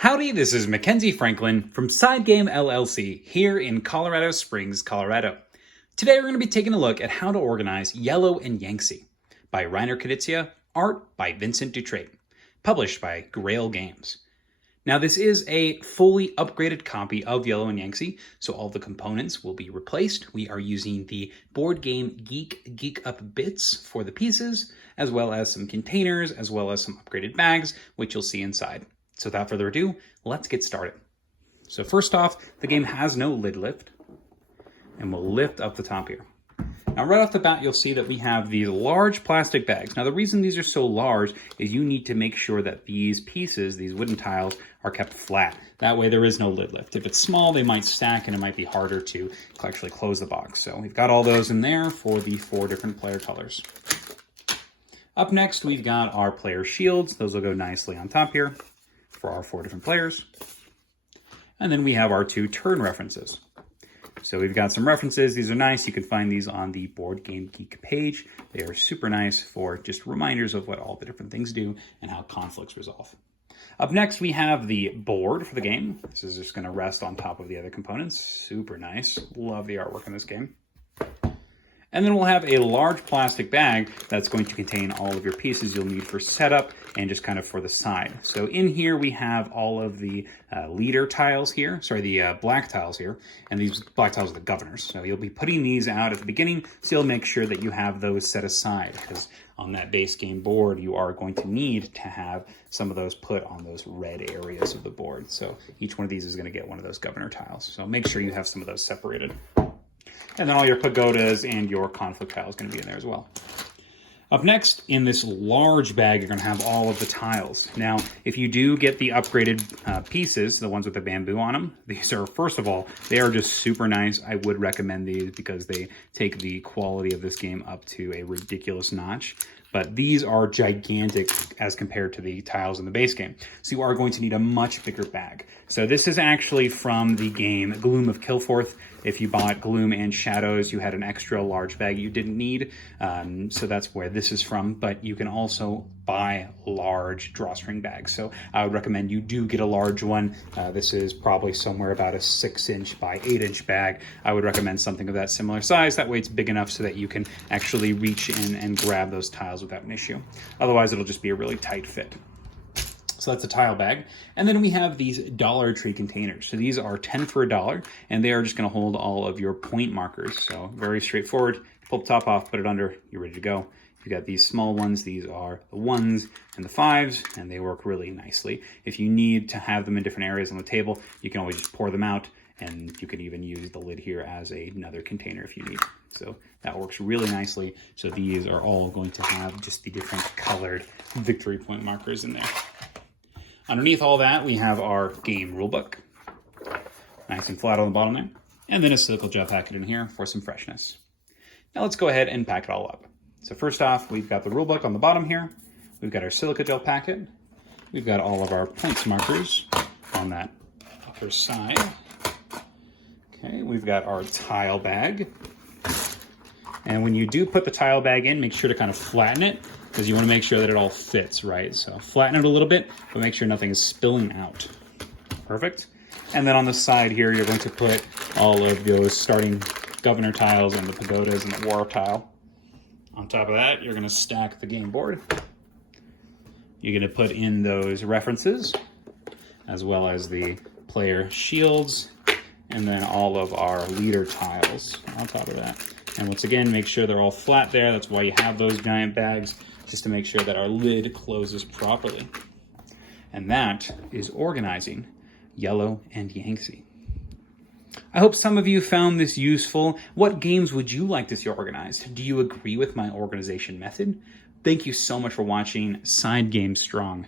Howdy, this is Mackenzie Franklin from SideGame LLC here in Colorado Springs, Colorado. Today we're going to be taking a look at how to organize Yellow and Yangtze by Reiner Kaditzia, art by Vincent Dutrait, published by Grail Games. Now this is a fully upgraded copy of Yellow and Yangtze, so all the components will be replaced. We are using the board game Geekup bits for the pieces, as well as some containers, as well as some upgraded bags, which you'll see inside. So without further ado, let's get started. So first off, the game has no lid lift, and we'll lift up the top here. Now right off the bat, you'll see that we have these large plastic bags. Now the reason these are so large is you need to make sure that these pieces, these wooden tiles, are kept flat. That way there is no lid lift. If it's small, they might stack and it might be harder to actually close the box. So we've got all those in there for the 4 different player colors. Up next, we've got our player shields. Those will go nicely on top here for our 4 different players. And then we have our 2 turn references. So we've got some references. These are nice. You can find these on the Board Game Geek page. They are super nice for just reminders of what all the different things do and how conflicts resolve. Up next, we have the board for the game. This is just going to rest on top of the other components. Super nice. Love the artwork in this game. And then we'll have a large plastic bag that's going to contain all of your pieces you'll need for setup and just kind of for the side. So in here we have all of the leader tiles here, the black tiles here, and these black tiles are the governors. So you'll be putting these out at the beginning, so you'll make sure that you have those set aside, because on that base game board you are going to need to have some of those put on those red areas of the board. So each one of these is going to get one of those governor tiles. So make sure you have some of those separated. And then all your pagodas and your conflict tile is going to be in there as well. Up next, in this large bag, you're going to have all of the tiles. Now, if you do get the upgraded pieces, the ones with the bamboo on them, these are, first of all, they are just super nice. I would recommend these because they take the quality of this game up to a ridiculous notch. But these are gigantic as compared to the tiles in the base game. So you are going to need a much bigger bag. So this is actually from the game Gloom of Kilforth. If you bought Gloom and Shadows, you had an extra large bag you didn't need. So that's where this is from. But you can also buy large drawstring bags. So I would recommend you do get a large one. This is probably somewhere about a 6-inch by 8-inch bag. I would recommend something of that similar size. That way it's big enough so that you can actually reach in and grab those tiles without an issue. Otherwise, it'll just be a really tight fit. So that's a tile bag. And then we have these Dollar Tree containers. So these are 10 for $1, and they are just going to hold all of your point markers. So very straightforward. Pull the top off, put it under, you're ready to go. You've got these small ones. These are the 1s and the 5s, and they work really nicely. If you need to have them in different areas on the table, you can always just pour them out, and you can even use the lid here as another container if you need. So that works really nicely. So these are all going to have just the different colored victory point markers in there. Underneath all that, we have our game rulebook. Nice and flat on the bottom there. And then a silica gel packet in here for some freshness. Now let's go ahead and pack it all up. So first off, we've got the rulebook on the bottom here. We've got our silica gel packet. We've got all of our points markers on that upper side. Okay, we've got our tile bag. And when you do put the tile bag in, make sure to kind of flatten it, because you want to make sure that it all fits, right? So flatten it a little bit, but make sure nothing is spilling out. Perfect. And then on the side here, you're going to put all of those starting governor tiles and the pagodas and the war tile. On top of that, you're going to stack the game board. You're going to put in those references, as well as the player shields, and then all of our leader tiles on top of that. And once again, make sure they're all flat there. That's why you have those giant bags, just to make sure that our lid closes properly. And that is organizing Yellow and Yangtze. I hope some of you found this useful. What games would you like to see organized? Do you agree with my organization method? Thank you so much for watching. Side Game Strong.